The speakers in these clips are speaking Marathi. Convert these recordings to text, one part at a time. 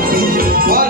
What?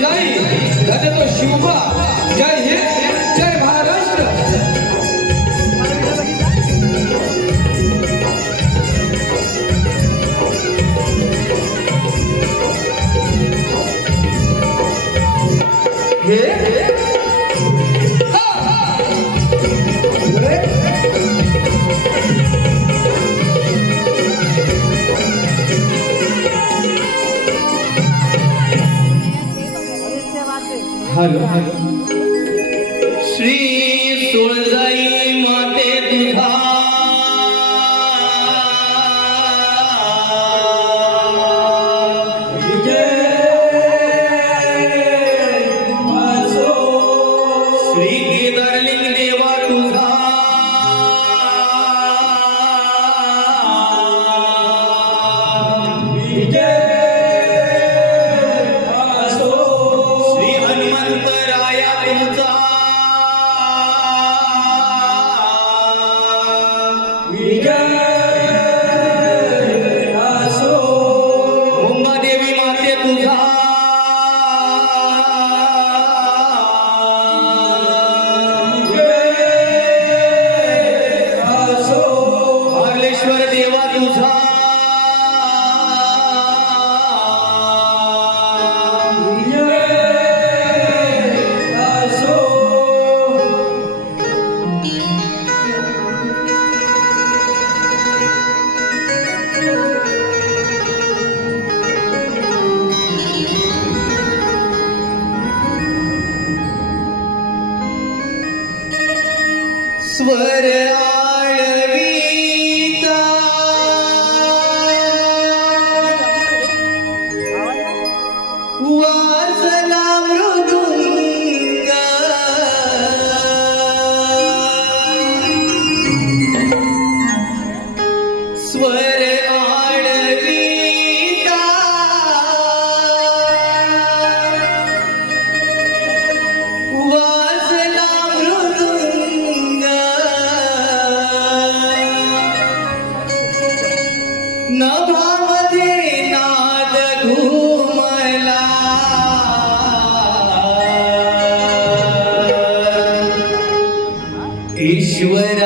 Vem daí, cadê tua chuva? Har Har. Shri સુર नभामध्ये नाद घुमला. ईश्वर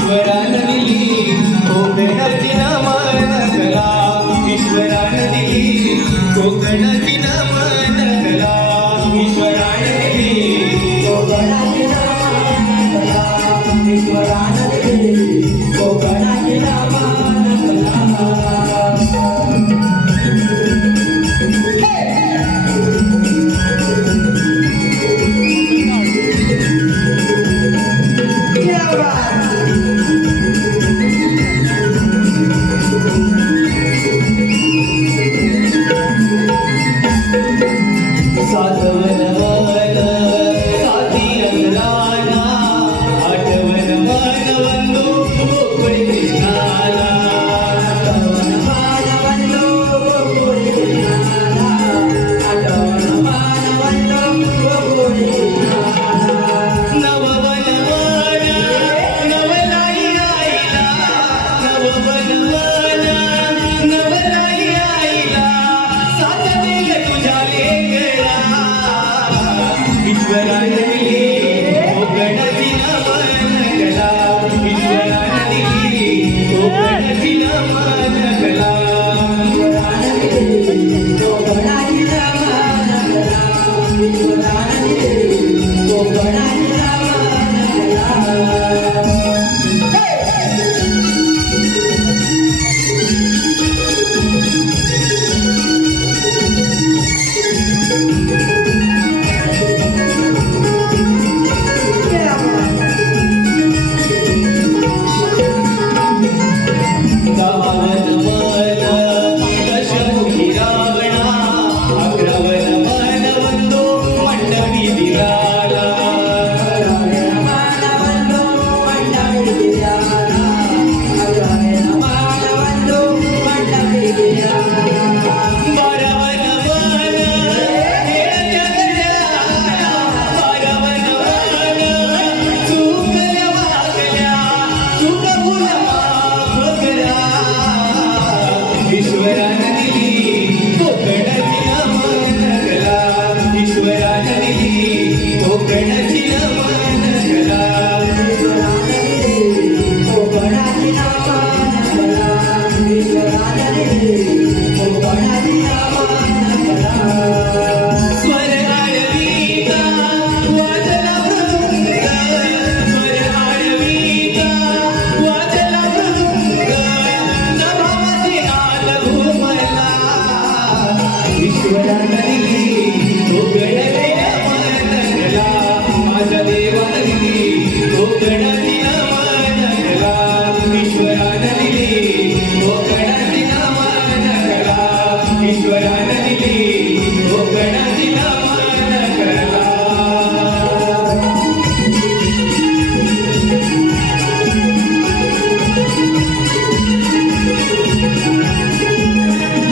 ईश्वरान दिली कोकणाची नमन कला ईश्वरान दिली कोकणाची